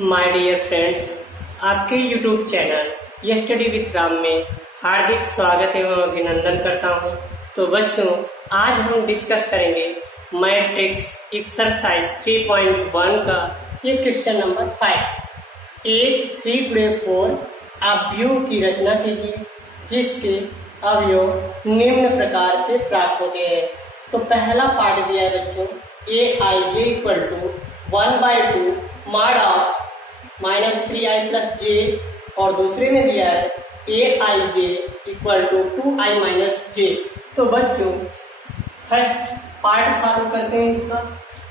My dear friends, आपके YouTube channel यस्टडी with Ram में हार्दिक स्वागत एवं अभिनंदन करता हूं। तो बच्चों, आज हम डिस्कस करेंगे मैट्रिक्स एक्सरसाइज 3.1 का ये क्वेश्चन नंबर 5। एक 3/4 अवयवों की रचना कीजिए जिसके अवयव निम्न प्रकार से प्राप्त होते हैं। तो पहला पार्ट दिया है बच्चों, aij equal to 1/2 mod of -3i plus j, और दूसरे में दिया है aij equal to 2i minus j। तो बच्चों फर्स्ट पार्ट सॉल्व करते हैं इसका।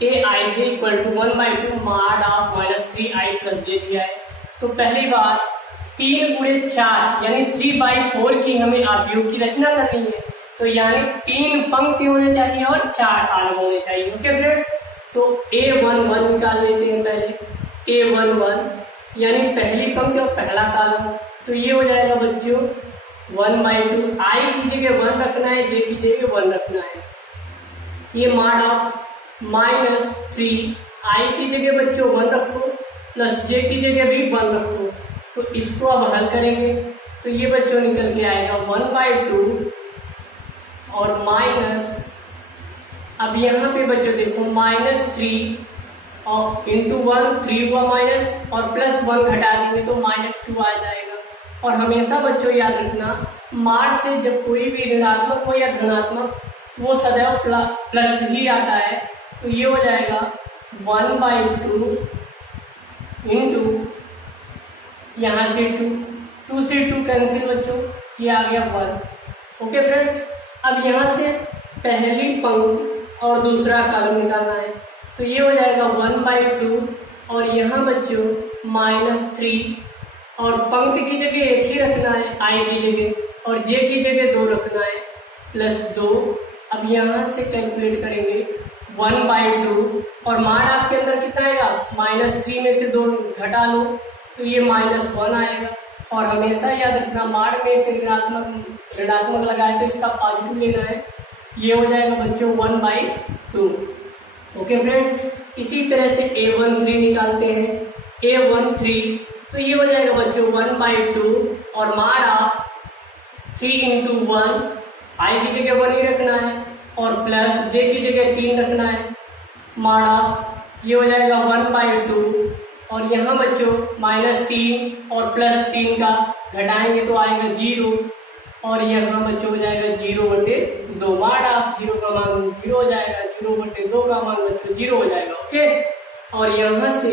aij equal to 1/2 mod of -3i plus j दिया है। तो पहली बार 3 गुणे 4 यानी 3/4 की हमें अवयव की रचना करनी है। तो यानी 3 पंक्ति होने चाहिए और 4 कॉलम होने चाहिए। ओके फ्रेंड्स, तो a11 निकाल लेते हैं पहले। a11 यानी पहली पंक्ति और पहला कॉलम, तो ये हो जाएगा बच्चों 1/2। i की जगह 1 रखना है, j की जगह 1 रखना है। ये मॉड ऑफ -3 i की जगह बच्चों 1 रखो प्लस j की जगह भी 1 रखो। तो इसको अब हल करेंगे तो ये बच्चों निकल के आएगा 1/2 और माइनस, अब यहाँ पे बच्चों देखो -3 और इंटू 1 3 हुआ माइनस, और प्लस 1 घटा देंगे तो -2 आ जाएगा। और हमेशा बच्चों याद रखना, मार्क से जब कोई भी ऋणात्मक हो या धनात्मक वो सदैव प्लस ही आता है। तो ये हो जाएगा 1/2 इंटू यहाँ से 2 से 2 कैंसिल बच्चों, ये आ गया 1। ओके फ्रेंड्स, अब यहाँ से पहली पंक्ति और दूसरा कॉलम निकालना है। तो ये हो जाएगा 1/2 और यहाँ बच्चों -3, और पंक्ति की जगह एक ही रखना है i की जगह, और j की जगह 2 रखना है प्लस 2। अब यहाँ से कैलकुलेट करेंगे 1/2 और मॉड ऑफ के अंदर कितना आएगा, -3 में से 2 घटा लो तो ये -1 आएगा। और हमेशा याद रखना, मॉड में से ऋणात्मक लगाए तो इसका पॉजिटिव लेना है। ये हो जाएगा बच्चों 1/2। ओके फ्रेंड्स, इसी तरह से a13 निकालते हैं। a13 तो ये हो जाएगा बच्चों 1/2 और मॉड ऑफ 3 इंटू 1, i की जगह 1 ही रखना है और प्लस j की जगह 3 रखना है। मॉड ऑफ ये हो जाएगा 1/2 और यहाँ बच्चों -3 और +3 का घटाएंगे तो आएगा 0, और यहाँ बच्चों हो जाएगा 0/2। मॉड ऑफ 0 का मान 0 हो जाएगा, 0/2 का मान बच्चों 0 हो जाएगा। ओके, और यहाँ से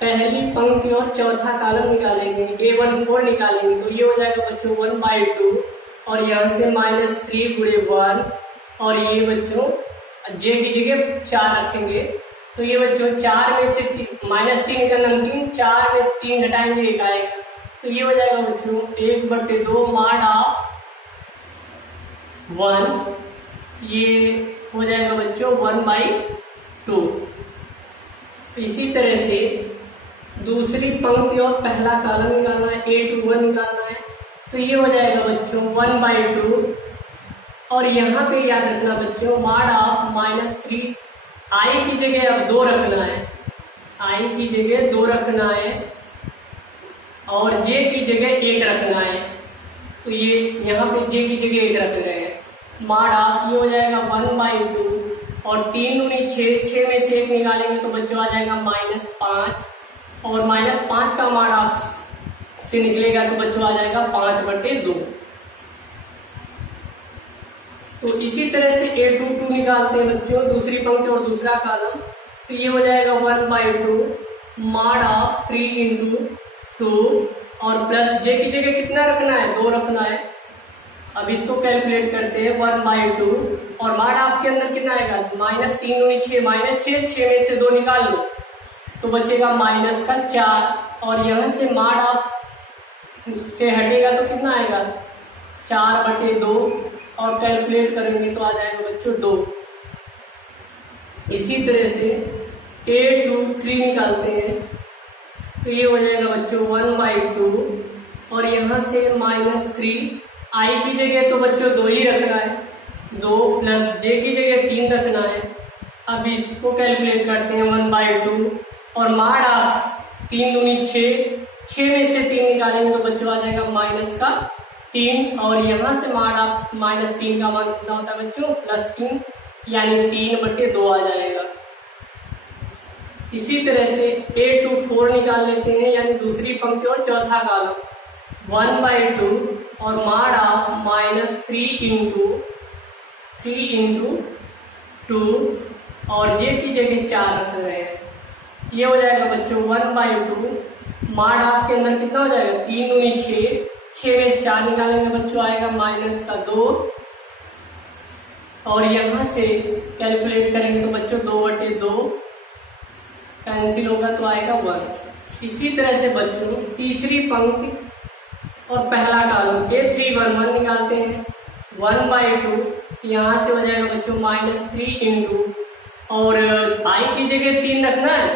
पहली पंक्ति और चौथा कॉलम निकालेंगे, a14 निकालेंगे तो ये हो जाएगा बच्चों 1/2 और यहाँ से -3 गुणे 1, और ये बच्चों j की जगह 4 रखेंगे। तो ये बच्चों 4 में से -3 का नमकीन, 4 में से 3 घटाएंगे 1 आएगा। तो ये हो जाएगा बच्चों 1/2 मॉड ऑफ 1, ये हो जाएगा बच्चों 1/2। इसी तरह से दूसरी पंक्ति और पहला कॉलम निकालना है, a21 निकालना है। तो ये हो जाएगा बच्चों 1/2 और यहाँ पे याद रखना बच्चों, मॉड ऑफ -3 i की जगह अब 2 रखना है, i की जगह 2 रखना है और j की जगह 1 रखना है। तो ये यहाँ पे j की जगह 1 रख रहे हैं। मॉड ऑफ ये हो जाएगा 1/2 और 3 दूनी 6, 6 में से 1 निकालेंगे तो बच्चों आ जाएगा -5, और -5 का मॉड ऑफ से निकलेगा तो बच्चों आ जाएगा 5/2। तो इसी तरह से a22 निकालते हैं बच्चों, दूसरी पंक्ति और दूसरा कॉलम। तो ये हो जाएगा 1/2 मॉड ऑफ 3 इंटू 2 और प्लस j की जगह कितना रखना है, 2 रखना है। अब इसको कैलकुलेट करते हैं 1/2 और मॉड ऑफ के अंदर कितना आएगा, -3 दूनी 6, -6, 6 में से 2 निकाल लो तो बचेगा -4, और यहाँ से मॉड ऑफ से हटेगा तो कितना आएगा 4/2, और कैलकुलेट करेंगे तो आ जाएगा बच्चों 2। इसी तरह से a23 निकालते हैं। तो ये हो जाएगा बच्चों 1/2 और यहाँ से -3, i की जगह तो बच्चों 2 ही रखना है, 2 प्लस j की जगह 3 रखना है। अब इसको कैलकुलेट करते हैं 1/2 और मॉड ऑफ 3 दूनी 6, 6 में से 3 निकालेंगे तो बच्चों आ जाएगा -3, और यहाँ से मान आप -3 का मान कितना होता है बच्चों, +3, यानी 3/2 आ जाएगा। इसी तरह से A24 निकाल लेते हैं, यानी दूसरी पंक्ति और चौथा कॉलम, 1/2 और माड ऑफ -3 × 2 और जे की जगह 4 रख रहे हैं। ये हो जाएगा बच्चों 1/2, माड ऑफ के अंदर कितना हो जाएगा, 3 दूनी 6, 6 में से 4 निकालेंगे बच्चों आएगा -2, और यहाँ से कैलकुलेट करेंगे तो बच्चों 2/2 कैंसिल होगा तो आएगा 1। इसी तरह से बच्चों तीसरी पंक्ति और पहला कॉलम A311 निकालते हैं, 1/2, यहाँ से हो जाएगा बच्चों -3 × और i की जगह 3 रखना है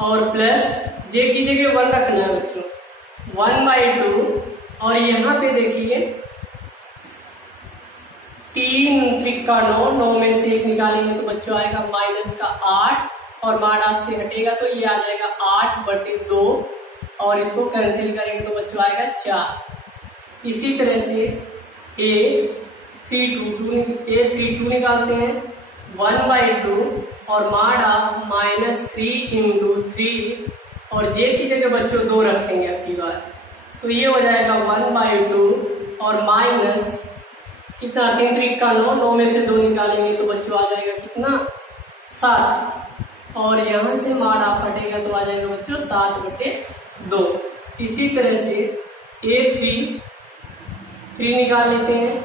और प्लस j की जगह 1 रखना है बच्चों, 1/2, और यहाँ पे देखिए 3 त्रिक 9, 9 में से 1 निकालेंगे तो बच्चों आएगा -8, और माड ऑफ से हटेगा तो ये आ जाएगा 8/2, और इसको कैंसिल करेंगे तो बच्चों आएगा 4। इसी तरह से A32 निकालते हैं, 1/2 और माड ऑफ -3 × 3, और j की जगह बच्चों 2 रखेंगे अब की बार, तो ये हो जाएगा 1/2 और माइनस कितना, 3 त्रिक 9, 9 में से 2 निकालेंगे तो बच्चों आ जाएगा कितना, 7, और यहाँ से माड ऑफ हटेगा तो आ जाएगा बच्चों 7/2। इसी तरह से A3 निकाल लेते हैं,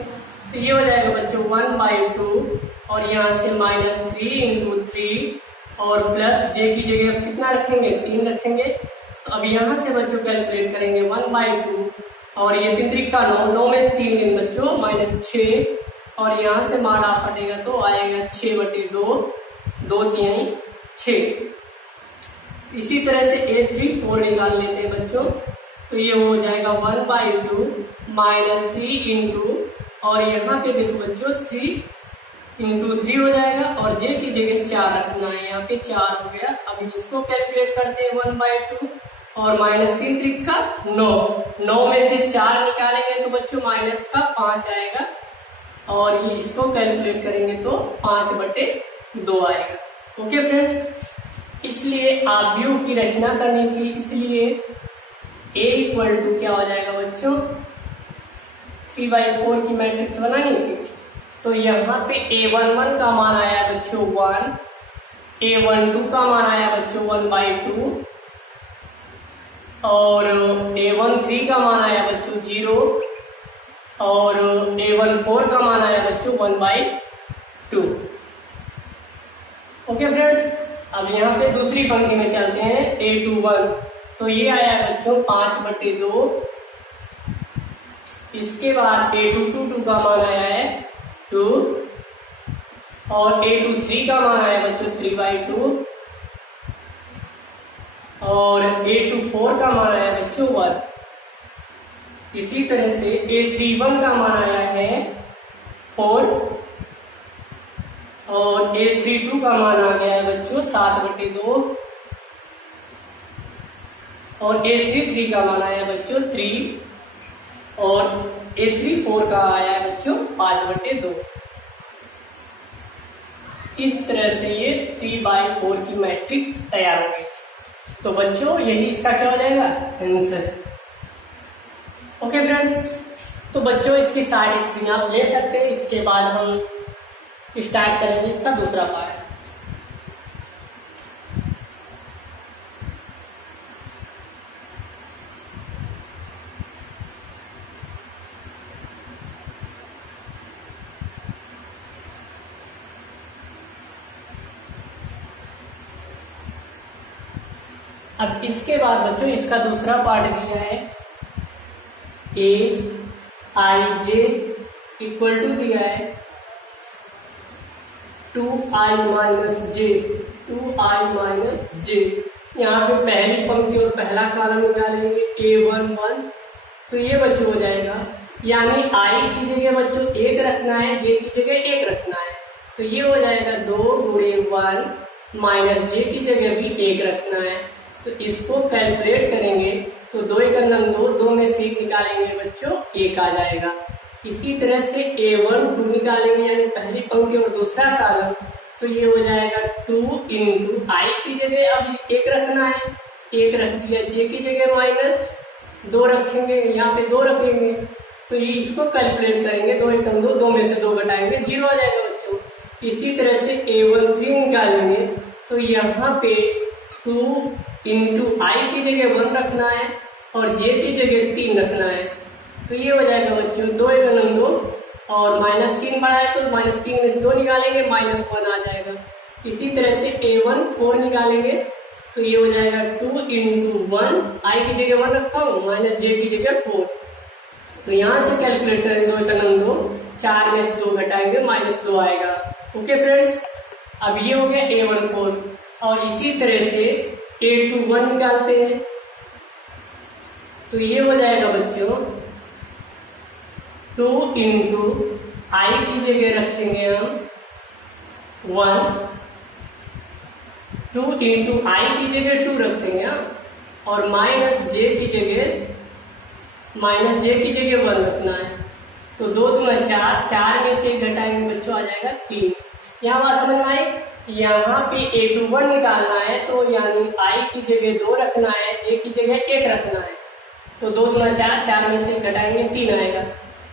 तो ये हो जाएगा बच्चों 1/2 और यहाँ से -3 × 3 और प्लस j की जगह कितना रखेंगे, 3 रखेंगे, तो अब यहाँ से बच्चों कैलकुलेट करेंगे 1/2 और ये 3 त्रिक 9, 9 में से 3 दिन बच्चों -6, और यहाँ से माड ऑफ हटेगा तो आएगा 6/2, 2×3 6। इसी तरह से A34 निकाल लेते हैं बच्चों, तो ये हो जाएगा 1/2 -3 × और यहाँ पे देखो बच्चों 3 × 3 हो जाएगा, और j की जगह 4 रखना है, यहाँ पे 4 हो गया। अब इसको कैलकुलेट करते हैं 1/2 और -3 त्रिक 9, 9 में से 4 निकालेंगे तो बच्चों -5 आएगा, और ये इसको कैलकुलेट करेंगे तो 5/2 आएगा। ओके फ्रेंड्स, इसलिए आव्यूह की रचना करनी थी, इसलिए A = क्या हो जाएगा बच्चों, 3/4 की मैट्रिक्स बनानी थी, तो यहाँ पे A11 का मान आया बच्चों 1, A12 का मान आया बच्चों 1/2 और A13 का मान आया बच्चों 0 और A14 का मान आया बच्चों 1/2। ओके फ्रेंड्स, अब यहाँ पे दूसरी पंक्ति में चलते हैं A21, तो ये आया बच्चों 5/2। इसके बाद A222 का मान आया है 2 और A23 का मान आया बच्चों 3/2 और A24 का मान आया बच्चों 1। इसी तरह से A31 का मान आया है 4 और A32 का मान आ गया है बच्चों 7/2 और A33 का मान आया बच्चों 3 और A34 का आया है बच्चों 5/2। इस तरह से ये 3/4 की मैट्रिक्स तैयार हो गई। तो बच्चों यही इसका क्या हो जाएगा, आंसर। ओके फ्रेंड्स, तो बच्चों इसकी साइड स्क्रीन आप ले सकते हैं। इसके बाद हम स्टार्ट करेंगे इसका दूसरा पार्ट। अब इसके बाद बच्चों इसका दूसरा पार्ट दिया है Aij इक्वल टू दिया है 2i माइनस j। यहाँ पे पहली पंक्ति और पहला कॉलम निकालेंगे A11, तो ये बच्चों हो जाएगा, यानी i की जगह बच्चों 1 रखना है, j की जगह 1 रखना है, तो ये हो जाएगा 2 × 1 माइनस j की जगह भी 1 रखना है, तो इसको कैलकुलेट करेंगे तो 2 × 2, 2 में से 1 निकालेंगे बच्चों 1 आ जाएगा। इसी तरह से A1 2 निकालेंगे यानी पहली पंक्ति और दूसरा कॉलम, तो ये हो जाएगा 2 × I की जगह अब 1 रखना है, 1 रख दिया, J की जगह -2 रखेंगे, यहाँ पे 2 रखेंगे, तो ये इसको कैलकुलेट करेंगे 2 × 2, 2 में से 2 घटाएंगे 0 आ जाएगा बच्चों। इसी तरह से A1 3 निकालेंगे तो यहाँ पे 2 × I की जगह 1 रखना है और J की जगह 3 रखना है, तो ये हो जाएगा बच्चों 2 × 2 और -3 बढ़ा है तो -3 में से 2 निकालेंगे -1 आ जाएगा। इसी तरह से A1 4 निकालेंगे तो ये हो जाएगा 2 × 1, I की जगह 1 रखा हूँ -J की जगह 4, तो यहाँ से कैलकुलेट करेंगे 2 × 2, 4 में से 2 घटाएंगे -2 आएगा। ओके फ्रेंड्स, अब ये हो गया A1 4 और इसी तरह से A2 1 निकालते हैं तो ये हो जाएगा बच्चों 2 × I की जगह रखेंगे हम 1, 2 × I की जगह 2 रखेंगे और -J की जगह 1 रखना है, तो 2 दूना 4, 4 में से 1 घटाएंगे बच्चों आ जाएगा 3। यहाँ बात समझ में आई। यहाँ पे A2 1 निकालना है तो यानी I की जगह 2 रखना है, J की जगह 1 रखना है, तो 2 दूना 4, 4 में से घटाएंगे 3 आएगा।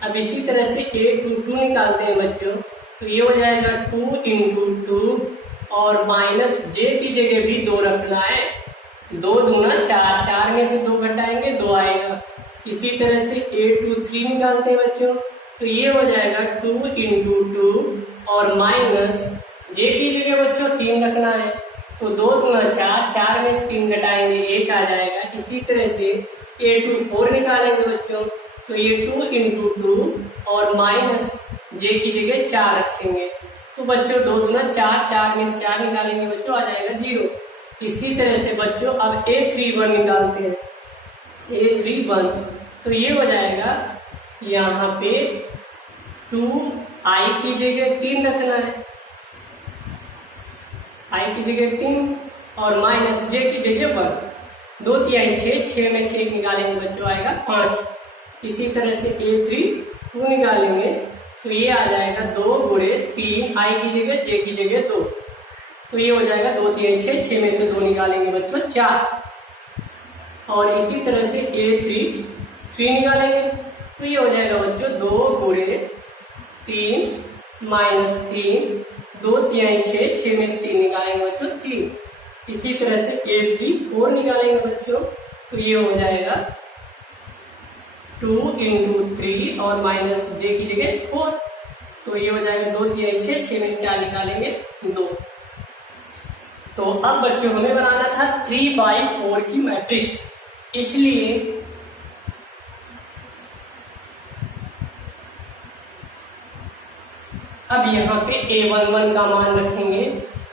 अब इसी तरह से A2 2 निकालते हैं बच्चों तो ये हो जाएगा 2 × 2 और -J की जगह भी 2 रखना है, 2 दूना 4, 4 में से 2 घटाएंगे 2 आएगा। इसी तरह से A2 3 निकालते हैं बच्चों तो ये हो जाएगा 2 × 2 और -J की जगह बच्चों 3 रखना है, तो 2 दूना 4, 4 में से 3 घटाएंगे 1 आ जाएगा। इसी तरह से A2 4 निकालेंगे बच्चों तो ये 2 × 2 और -J की जगह 4 रखेंगे, तो बच्चों 2 दूना 4, 4 में से 4 निकालेंगे बच्चों आ जाएगा 0। इसी तरह से बच्चों अब A3 1 निकालते हैं, A3 1 तो ये हो जाएगा यहाँ पे 2 I की जगह 3 रखना है, I की जगह 3 और -J की जगह 1, 2 3 6, 6 में से 1 निकालेंगे बच्चों आएगा 5। इसी तरह से A3 2 निकालेंगे तो ये आ जाएगा 2 × 3, I की जगह J की जगह 2, तो ये हो जाएगा 2 3 6, 6 में से 2 निकालेंगे बच्चों 4। और इसी तरह से A3 3 निकालेंगे तो ये हो जाएगा बच्चों 2 × 3 -3, 2 3 6, 6 में से 3 निकालेंगे बच्चों 3। इसी तरह से A3 4 निकालेंगे बच्चों तो ये हो जाएगा 2 × 3 और -J की जगह 4, तो ये हो जाएगा 2 3 6, 6 में से 4 निकालेंगे 2। तो अब बच्चों हमें बनाना था 3/4 की मैट्रिक्स, इसलिए अब यहाँ पे A11 का मान रखेंगे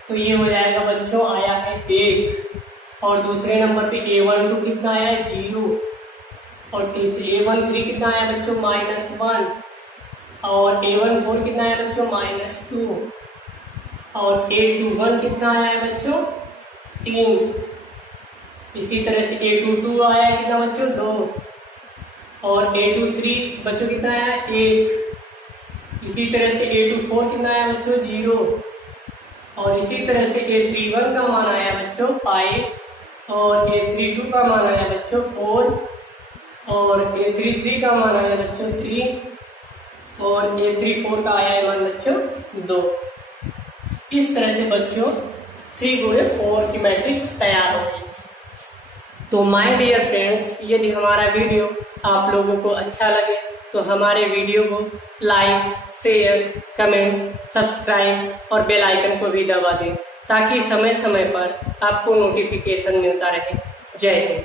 तो ये हो जाएगा बच्चों आया है 1 और दूसरे नंबर पे A12 कितना आया है 0 और तीसरे A13 कितना आया बच्चों -1 और A14 कितना आया बच्चों -2 और A21 कितना आया है बच्चों 3। इसी तरह से A22 आया है कितना बच्चों 2 और A23 बच्चों कितना आया है 1। इसी तरह से A24 कितना आया बच्चों 0 और इसी तरह से A31 का मान आया बच्चों 5 और A32 का मान आया बच्चों 4 और A33 का मान आया बच्चों 3 और A34 का आया है मान बच्चों 2। इस तरह से बच्चों 3 × 4 की मैट्रिक्स तैयार होगी। तो माय डियर फ्रेंड्स, यदि हमारा वीडियो आप लोगों को अच्छा लगे तो हमारे वीडियो को लाइक, शेयर, कमेंट, सब्सक्राइब और बेल आइकन को भी दबा दें ताकि समय समय पर आपको नोटिफिकेशन मिलता रहे। जय हिंद।